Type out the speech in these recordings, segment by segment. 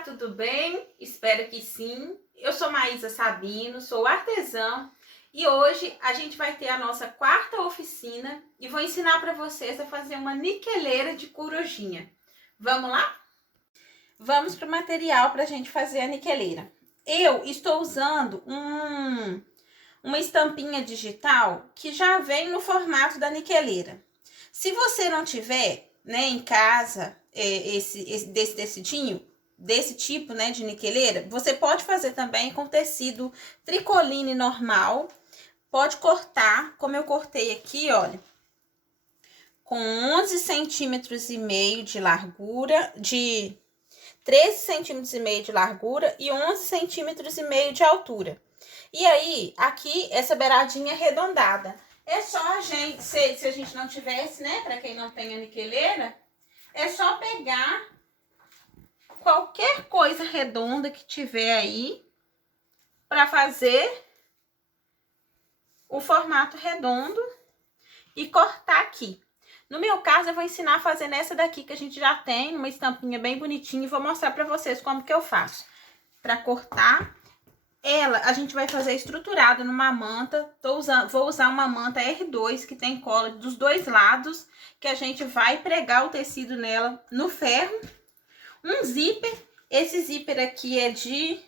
Olá, tudo bem? Espero que sim. Eu sou Maísa Sabino, sou artesã e hoje a gente vai ter a nossa quarta oficina e vou ensinar para vocês a fazer uma niqueleira de corujinha. Vamos lá? Vamos para o material para a gente fazer a niqueleira. Eu estou usando uma estampinha digital que já vem no formato da niqueleira. Se você não tiver, né, em casa desse tecidinho, desse tipo, né, de niqueleira, você pode fazer também com tecido tricoline normal. Pode cortar, como eu cortei aqui, olha, com 11 centímetros e meio de largura, de 13 centímetros e meio de largura e 11 centímetros e meio de altura. E aí, aqui, essa beiradinha arredondada. É só a gente, se a gente não tivesse, né, para quem não tem a niqueleira, é só pegar qualquer coisa redonda que tiver aí para fazer o formato redondo e cortar aqui. No meu caso, eu vou ensinar a fazer nessa daqui que a gente já tem, uma estampinha bem bonitinha, e vou mostrar para vocês como que eu faço. Para cortar ela, a gente vai fazer estruturada numa manta. Vou usar uma manta R2 que tem cola dos dois lados, que a gente vai pregar o tecido nela no ferro. Um zíper, esse zíper aqui é de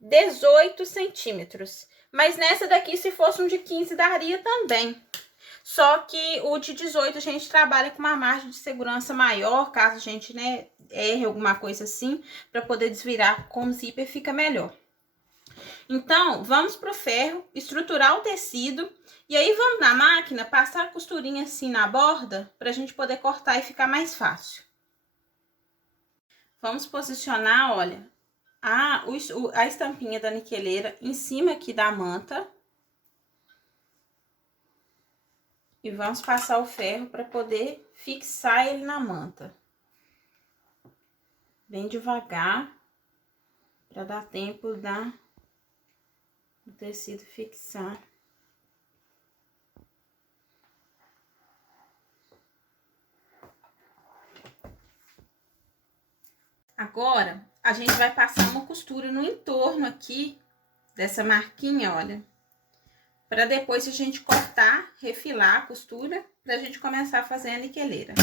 18 centímetros, mas nessa daqui, se fosse um de 15, daria também. Só que o de 18 a gente trabalha com uma margem de segurança maior, caso a gente, né, erre alguma coisa assim, para poder desvirar com o zíper fica melhor. Então, vamos pro ferro, estruturar o tecido e aí vamos na máquina passar a costurinha assim na borda pra gente poder cortar e ficar mais fácil. Vamos posicionar, olha, a estampinha da niqueleira em cima aqui da manta. E vamos passar o ferro para poder fixar ele na manta. Bem devagar, para dar tempo do tecido fixar. Agora, a gente vai passar uma costura no entorno aqui dessa marquinha, olha. Para depois a gente cortar, refilar a costura, pra gente começar a fazer a niqueleira.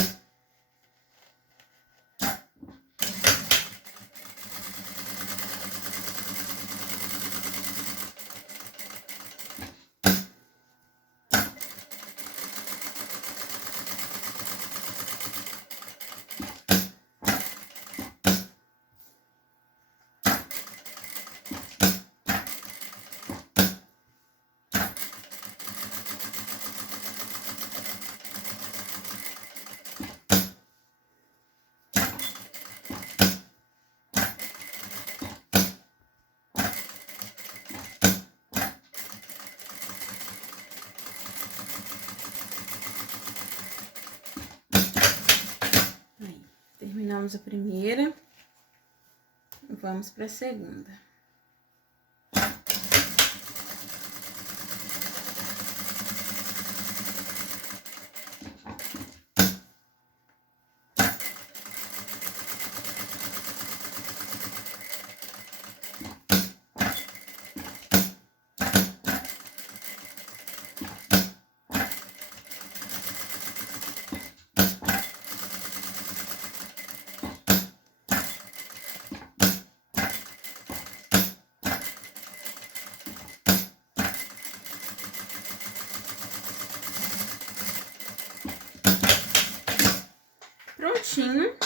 Aí, terminamos a primeira, vamos para a segunda. Prontinho.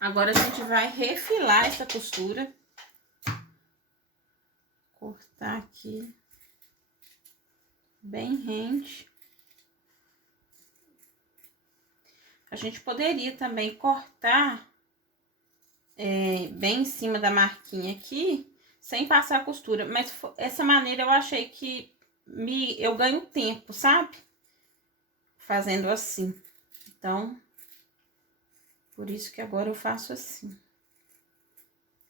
Agora a gente vai refilar essa costura. Cortar aqui bem rente. A gente poderia também cortar bem em cima da marquinha aqui, sem passar a costura, mas essa maneira eu achei que eu ganho tempo, sabe? Fazendo assim. Então, por isso que agora eu faço assim.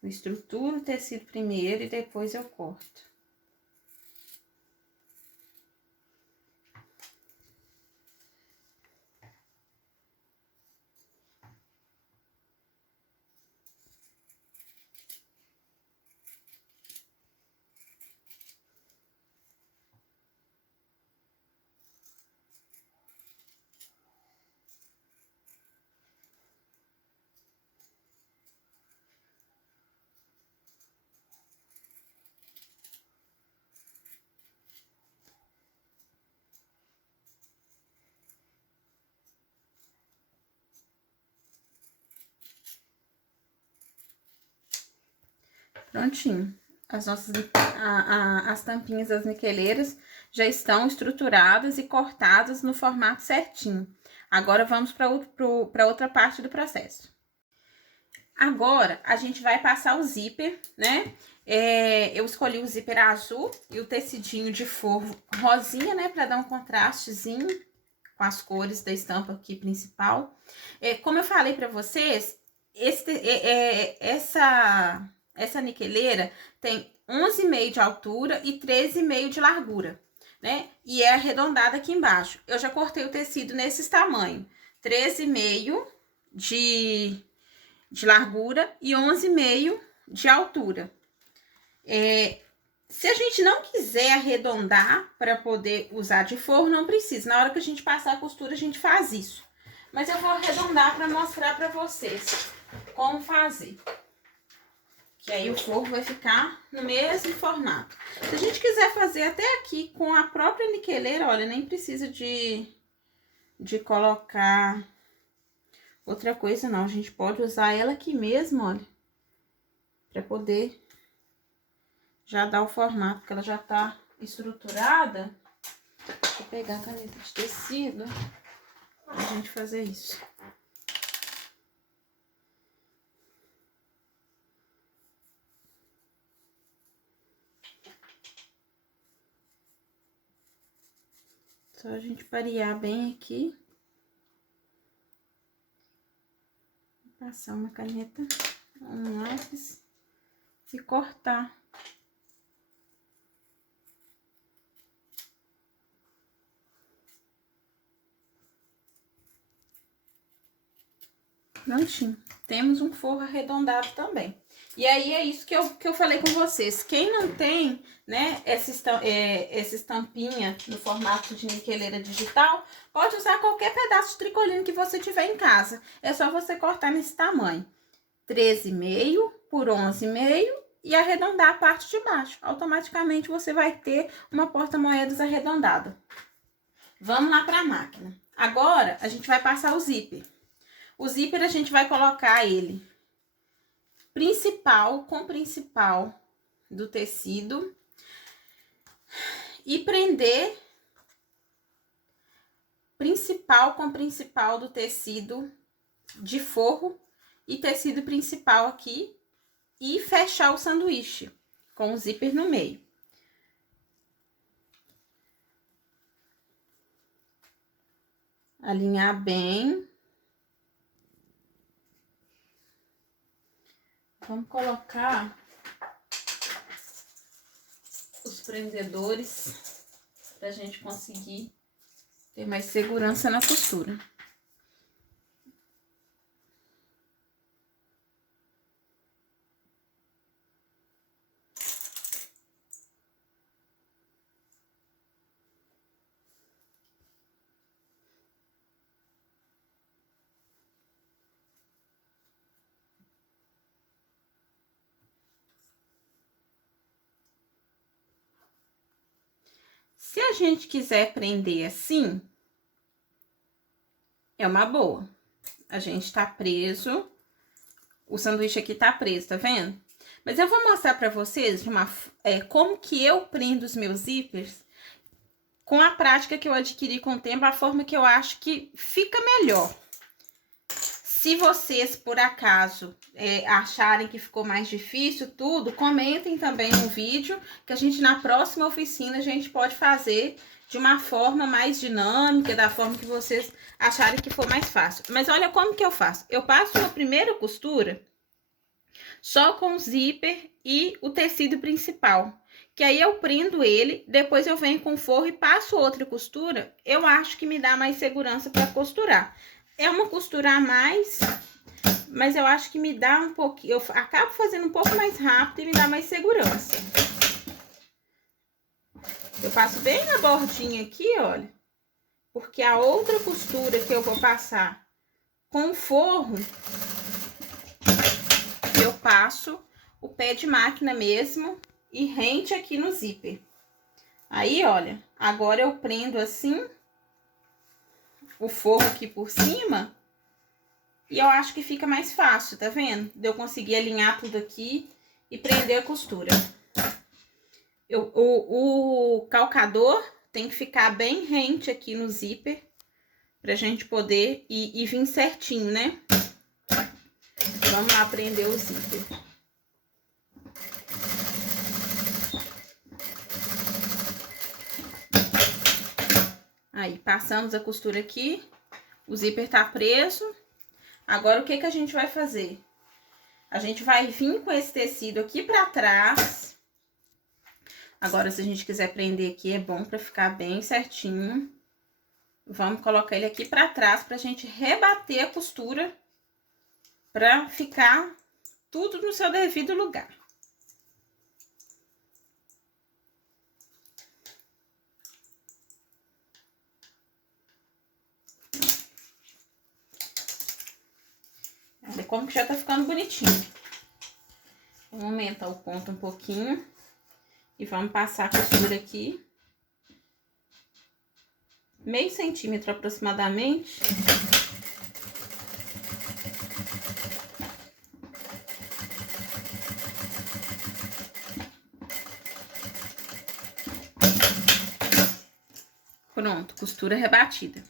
Eu estruturo o tecido primeiro e depois eu corto. Prontinho. As tampinhas das niqueleiras já estão estruturadas e cortadas no formato certinho. Agora, vamos para outra parte do processo. Agora, a gente vai passar o zíper, né? Eu escolhi o zíper azul e o tecidinho de forro rosinha, né? Para dar um contrastezinho com as cores da estampa aqui principal. Como eu falei para vocês, essa niqueleira tem 11,5 de altura e 13,5 de largura, né? E é arredondada aqui embaixo. Eu já cortei o tecido nesses tamanhos. 13,5 de largura e 11,5 de altura. Se a gente não quiser arredondar para poder usar de forro, não precisa. Na hora que a gente passar a costura, a gente faz isso. Mas eu vou arredondar para mostrar para vocês como fazer. Que aí o forro vai ficar no mesmo formato. Se a gente quiser fazer até aqui com a própria niqueleira, olha, nem precisa de colocar outra coisa não. A gente pode usar ela aqui mesmo, olha, para poder já dar o formato, porque ela já tá estruturada. Deixa eu pegar a caneta de tecido pra gente fazer isso. Só a gente parear bem aqui. Passar uma caneta, um lápis e cortar. Prontinho. Temos um forro arredondado também. E aí, é isso que eu falei com vocês. Quem não tem, né, essa estampinha no formato de niqueleira digital, pode usar qualquer pedaço de tricoline que você tiver em casa. É só você cortar nesse tamanho. 13,5 por 11,5 e arredondar a parte de baixo. Automaticamente, você vai ter uma porta-moedas arredondada. Vamos lá para a máquina. Agora, a gente vai passar o zíper. O zíper, a gente vai colocar ele principal com principal do tecido e prender principal com principal do tecido de forro e tecido principal aqui e fechar o sanduíche com o zíper no meio. Alinhar bem. Vamos colocar os prendedores pra gente conseguir ter mais segurança na costura. Se a gente quiser prender assim, é uma boa. A gente tá preso, o sanduíche aqui tá preso, tá vendo? Mas eu vou mostrar pra vocês como que eu prendo os meus zíperes com a prática que eu adquiri com o tempo, a forma que eu acho que fica melhor. Se vocês, por acaso, acharem que ficou mais difícil tudo, comentem também no vídeo, que a gente, na próxima oficina, a gente pode fazer de uma forma mais dinâmica, da forma que vocês acharem que for mais fácil. Mas olha como que eu faço. Eu passo a primeira costura só com o zíper e o tecido principal. Que aí eu prendo ele, depois eu venho com o forro e passo outra costura. Eu acho que me dá mais segurança para costurar. É uma costura a mais, mas eu acho que me dá um pouquinho... Eu acabo fazendo um pouco mais rápido e me dá mais segurança. Eu passo bem na bordinha aqui, olha. Porque a outra costura que eu vou passar com o forro, eu passo o pé de máquina mesmo e rente aqui no zíper. Aí, olha, agora eu prendo assim o forro aqui por cima e eu acho que fica mais fácil, tá vendo? De eu conseguir alinhar tudo aqui e prender a costura. O calcador tem que ficar bem rente aqui no zíper, pra gente poder ir vir certinho, né? Vamos lá prender o zíper. Aí, passamos a costura aqui, o zíper tá preso. Agora, o que que a gente vai fazer? A gente vai vir com esse tecido aqui pra trás. Agora, se a gente quiser prender aqui, é bom pra ficar bem certinho. Vamos colocar ele aqui pra trás pra gente rebater a costura, pra ficar tudo no seu devido lugar. Olha como que já tá ficando bonitinho. Vamos aumentar o ponto um pouquinho e vamos passar a costura aqui. Meio centímetro aproximadamente. Pronto, costura rebatida.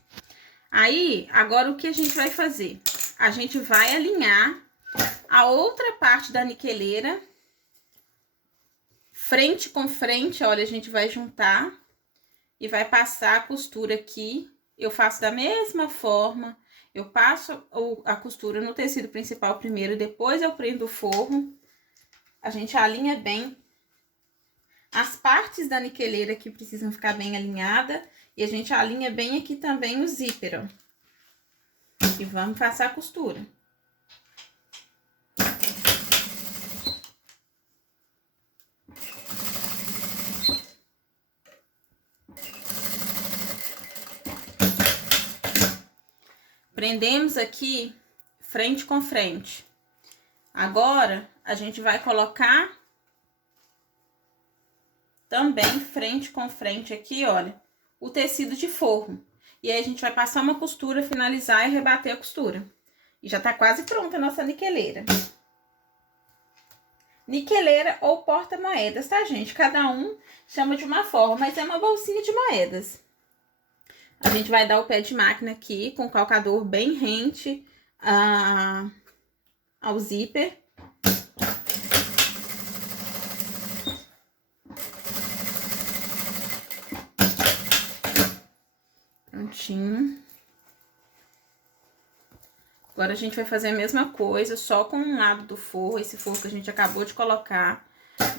Aí, agora o que a gente vai fazer? A gente vai alinhar a outra parte da niqueleira, frente com frente, olha, a gente vai juntar e vai passar a costura aqui. Eu faço da mesma forma, eu passo a costura no tecido principal primeiro, depois eu prendo o forro. A gente alinha bem as partes da niqueleira que precisam ficar bem alinhadas. E a gente alinha bem aqui também o zíper, ó. E vamos passar a costura. Prendemos aqui frente com frente. Agora, a gente vai colocar também frente com frente aqui, olha, o tecido de forro. E aí, a gente vai passar uma costura, finalizar e rebater a costura. E já tá quase pronta a nossa niqueleira. Niqueleira ou porta-moedas, tá, gente? Cada um chama de uma forma, mas é uma bolsinha de moedas. A gente vai dar o pé de máquina aqui, com o calcador bem rente ao zíper. Prontinho. Agora, a gente vai fazer a mesma coisa, só com um lado do forro, esse forro que a gente acabou de colocar.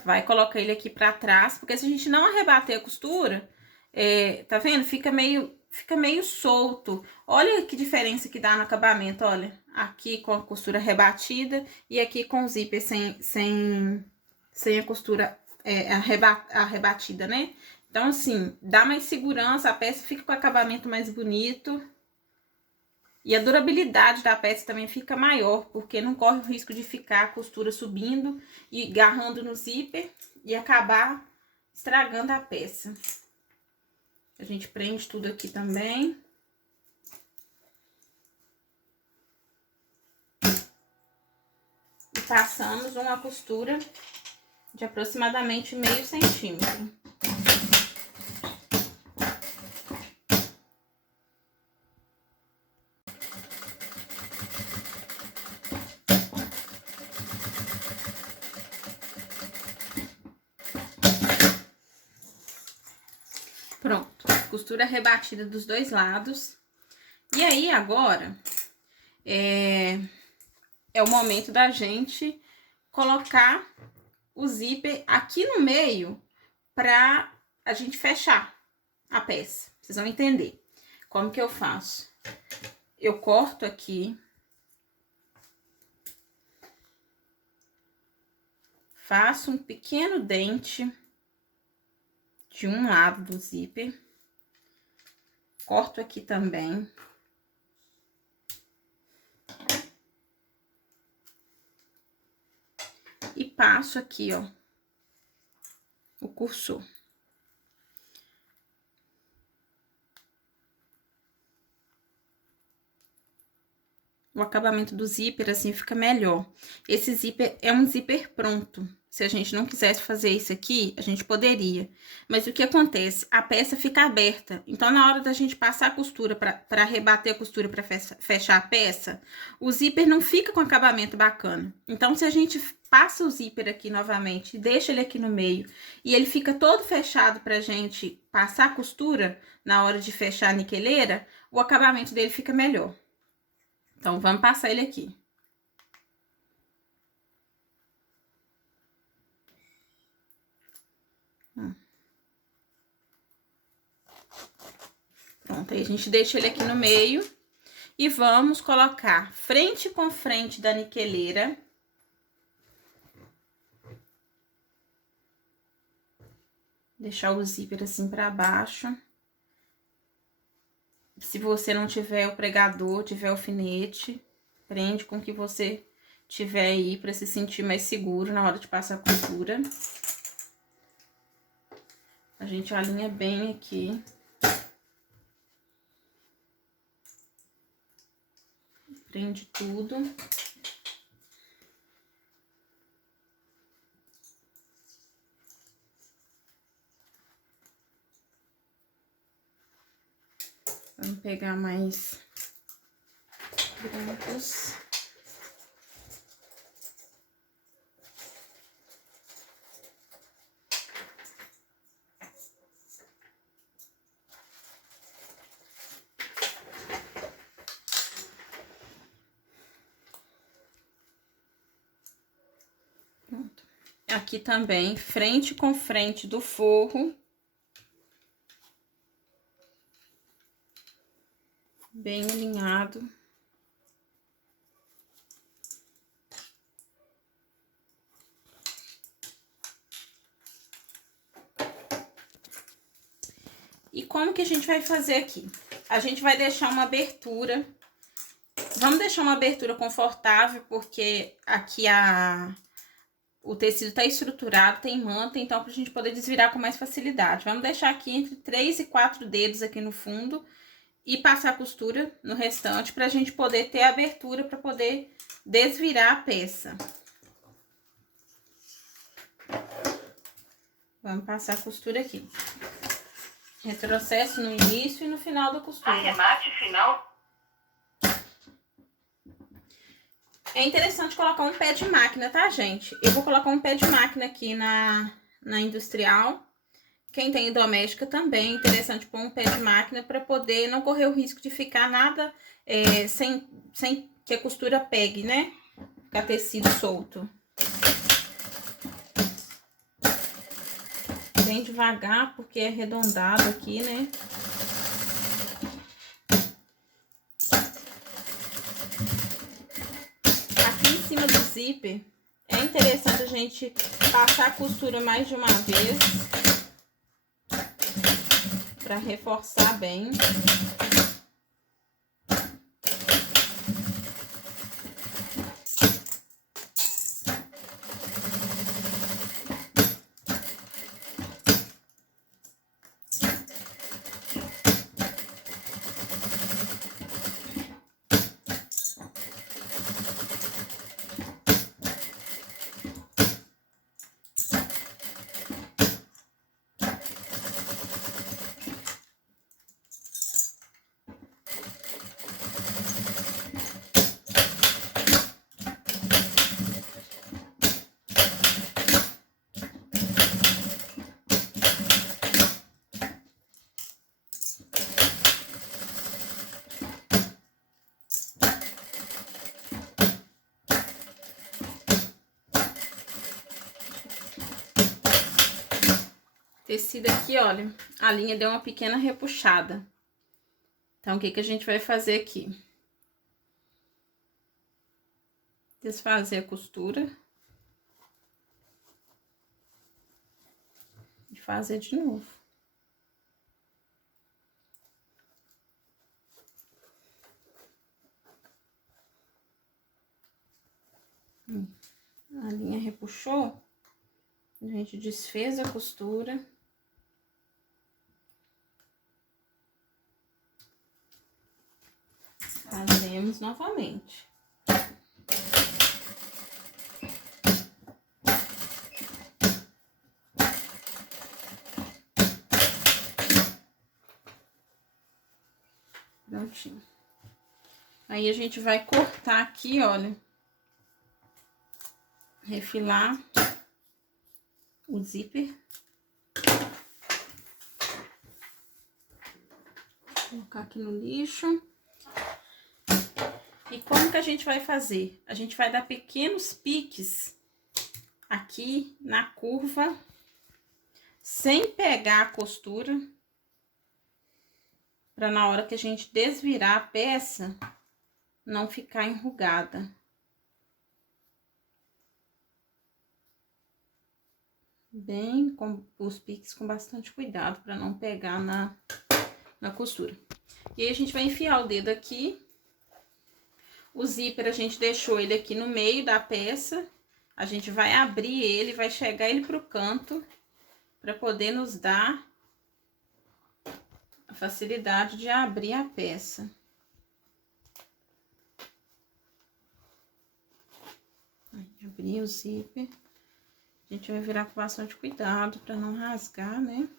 Vai colocar ele aqui pra trás, porque se a gente não arrebater a costura, tá vendo? Fica meio solto. Olha que diferença que dá no acabamento, olha. Aqui com a costura rebatida e aqui com o zíper sem a costura arrebatida, né? Então, assim, dá mais segurança, a peça fica com o acabamento mais bonito. E a durabilidade da peça também fica maior, porque não corre o risco de ficar a costura subindo e agarrando no zíper e acabar estragando a peça. A gente prende tudo aqui também. E passamos uma costura de aproximadamente meio centímetro. Pronto, costura rebatida dos dois lados. E aí, agora, é o momento da gente colocar o zíper aqui no meio pra a gente fechar a peça. Vocês vão entender como que eu faço. Eu corto aqui. Faço um pequeno dente de um lado do zíper. Corto aqui também. E passo aqui, ó, o cursor. O acabamento do zíper, assim, fica melhor. Esse zíper é um zíper pronto. se a gente não quisesse fazer isso aqui, a gente poderia. Mas o que acontece? A peça fica aberta. Então, na hora da gente passar a costura para rebater a costura para fechar a peça, o zíper não fica com acabamento bacana. Então, se a gente passa o zíper aqui novamente, deixa ele aqui no meio e ele fica todo fechado pra gente passar a costura na hora de fechar a niqueleira, o acabamento dele fica melhor. Então, vamos passar ele aqui. Pronto, aí a gente deixa ele aqui no meio e vamos colocar frente com frente da niqueleira. Deixar o zíper assim pra baixo. Se você não tiver o pregador, tiver alfinete, prende com o que você tiver aí pra se sentir mais seguro na hora de passar a costura. A gente alinha bem aqui. Prende tudo. Vamos pegar mais brancos. Pronto. Aqui também, frente com frente do forro. Bem alinhado. E como que a gente vai fazer aqui? A gente vai deixar uma abertura. Vamos deixar uma abertura confortável, porque aqui o tecido tá estruturado, tem manta, então pra gente poder desvirar com mais facilidade. Vamos deixar aqui entre 3 e 4 dedos aqui no fundo e passar a costura no restante pra gente poder ter abertura pra poder desvirar a peça. Vamos passar a costura aqui. Retrocesso no início e no final da costura. Arremate final. É interessante colocar um pé de máquina, tá, gente? Eu vou colocar um pé de máquina aqui na industrial. Quem tem doméstica também, é interessante pôr um pé de máquina para poder não correr o risco de ficar nada sem que a costura pegue, né? Ficar tecido solto. Bem devagar, porque é arredondado aqui, né? Aqui em cima do zíper, é interessante a gente passar a costura mais de uma vez para reforçar bem. Tecido aqui, olha, a linha deu uma pequena repuxada. Então, o que que a gente vai fazer aqui? Desfazer a costura. E fazer de novo. A linha repuxou. A gente desfez a costura. Fazemos novamente. prontinho. Aí a gente vai cortar aqui, olha. Refilar o zíper. Colocar aqui no lixo. E como que a gente vai fazer? A gente vai dar pequenos piques aqui na curva, sem pegar a costura, para na hora que a gente desvirar a peça, não ficar enrugada. Bem com os piques com bastante cuidado, para não pegar na costura. E aí a gente vai enfiar o dedo aqui. O zíper a gente deixou ele aqui no meio da peça. A gente vai abrir ele, vai chegar ele pro canto, para poder nos dar a facilidade de abrir a peça. Aí, abrir o zíper. A gente vai virar com bastante cuidado para não rasgar, né?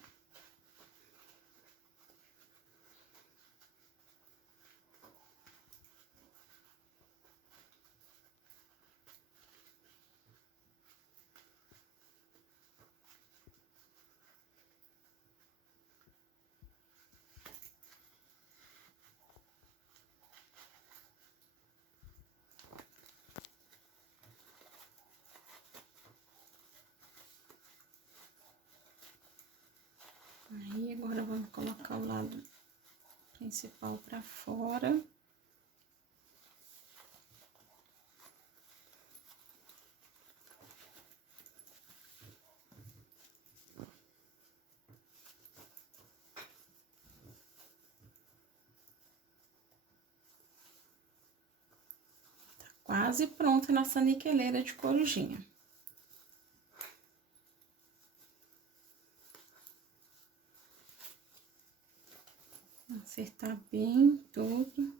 Aí, agora vamos colocar o lado principal pra fora. Tá quase pronta a nossa niqueleira de corujinha. Acertar bem tudo,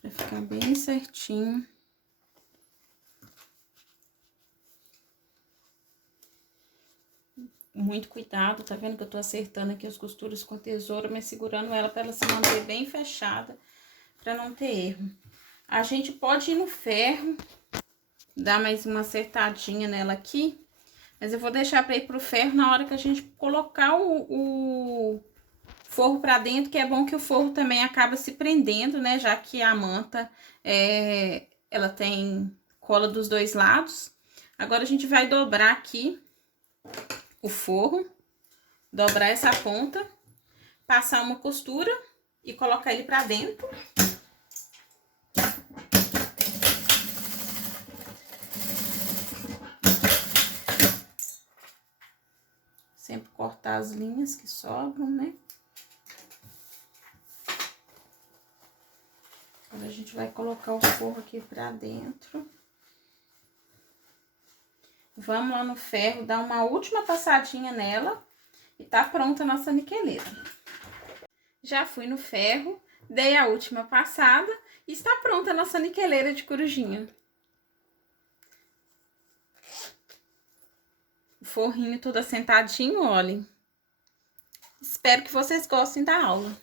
pra ficar bem certinho. Muito cuidado, tá vendo que eu tô acertando aqui as costuras com a tesoura, mas segurando ela pra ela se manter bem fechada, pra não ter erro. A gente pode ir no ferro, dar mais uma acertadinha nela aqui, mas eu vou deixar pra ir pro ferro na hora que a gente colocar o forro pra dentro, que é bom que o forro também acaba se prendendo, né? Já que a manta, ela tem cola dos dois lados. Agora, a gente vai dobrar aqui o forro, dobrar essa ponta, passar uma costura e colocar ele pra dentro. Sempre cortar as linhas que sobram, né? Agora, a gente vai colocar o forro aqui pra dentro. Vamos lá no ferro, dar uma última passadinha nela e tá pronta a nossa niqueleira. Já fui no ferro, dei a última passada e está pronta a nossa niqueleira de corujinha. O forrinho todo assentadinho, olhem. Espero que vocês gostem da aula.